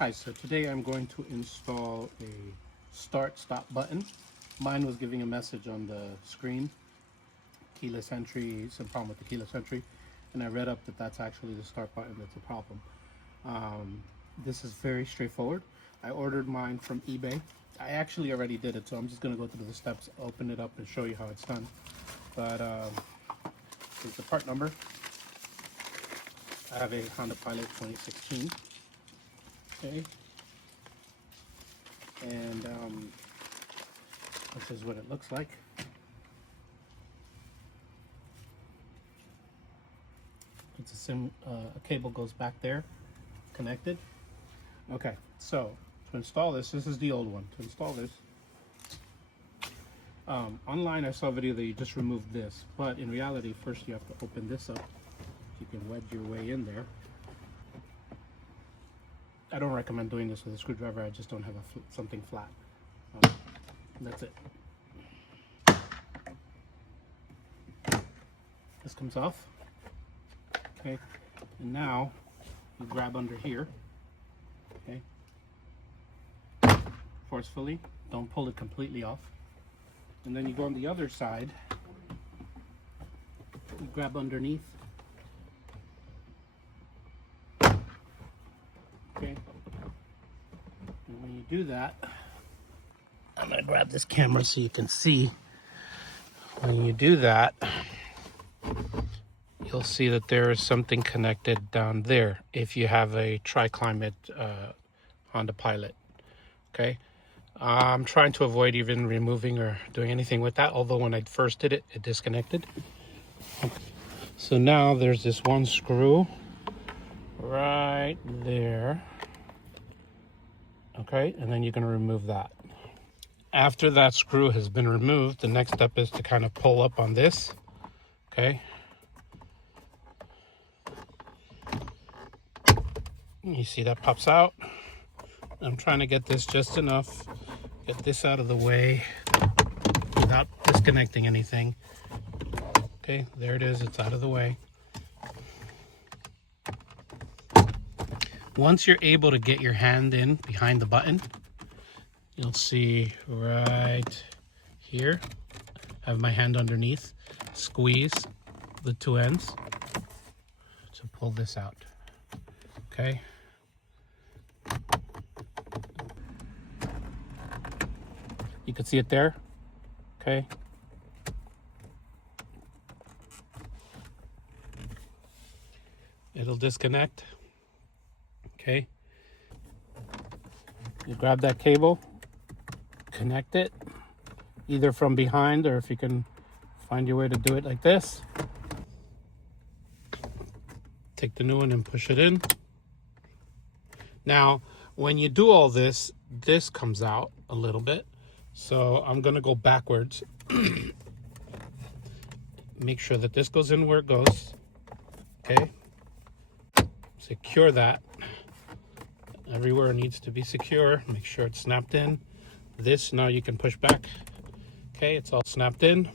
Hi, so today I'm going to install a start-stop button. Mine was giving a message on the screen, keyless entry, some problem with the keyless entry, and I read up that that's actually the start button that's a problem. This is very straightforward. I ordered mine from eBay. I actually already did it, so I'm just going to go through the steps, open it up, and show you how it's done. But here's the part number. I have a Honda Pilot 2016. Okay. And this is what it looks like. It's a cable goes back there, connected. Okay, so to install this is the old one. To install this, online I saw a video that you just remove this, but in reality, first you have to open this up. You can wedge your way in there. I don't recommend doing this with a screwdriver. I just don't have something flat. That's it. This comes off. Okay, and now you grab under here. Okay, forcefully. Don't pull it completely off. And then you go on the other side. You grab underneath. Okay. And when you do that, I'm gonna grab this camera so you can see. When you do that, you'll see that there is something connected down there if you have a Tri-Climate Honda Pilot. Okay. I'm trying to avoid even removing or doing anything with that, although when I first did it, it disconnected. So now there's this one screw right there. Okay, and then you're going to remove that. After that screw has been removed, the next step is to kind of pull up on this. Okay. You see that pops out. I'm trying to get this just enough, get this out of the way without disconnecting anything. Okay, there it is, it's out of the way. Once you're able to get your hand in behind the button, you'll see right here, I have my hand underneath, squeeze the two ends to pull this out. Okay. You can see it there. Okay. It'll disconnect. Okay. You grab that cable, connect it, either from behind or if you can find your way to do it like this. Take the new one and push it in. Now, when you do all this, this comes out a little bit. So I'm going to go backwards. Make sure that this goes in where it goes. Okay. Secure that. Everywhere it needs to be secure. Make sure it's snapped in. This, now you can push back. Okay, it's all snapped in.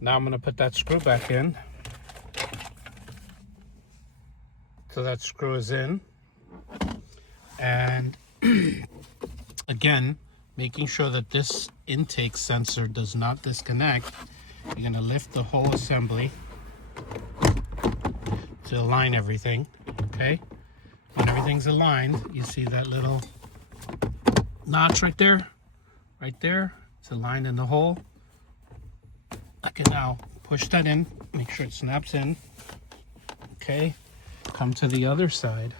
Now I'm going to put that screw back in. So that screw is in. And again, making sure that this intake sensor does not disconnect. You're going to lift the whole assembly to align everything. Okay. When everything's aligned, you see that little notch right there. Right there. It's aligned in the hole. I can now push that in. Make sure it snaps in. Okay. Come to the other side.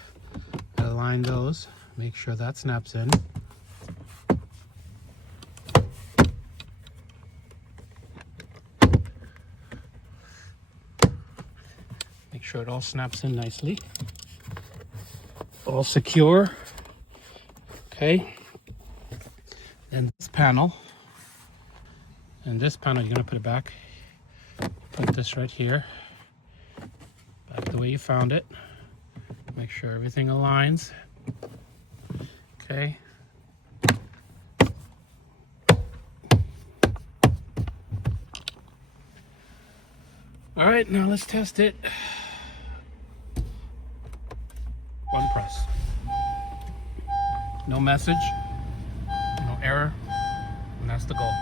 Align those. Make sure that snaps in. Make sure it all snaps in nicely. All secure. Okay. And this panel. And this panel, you're going to put it back. Put this right here. Back the way you found it. Make sure everything aligns. Okay. All right, now let's test it. One press. no message, no error, and that's the goal.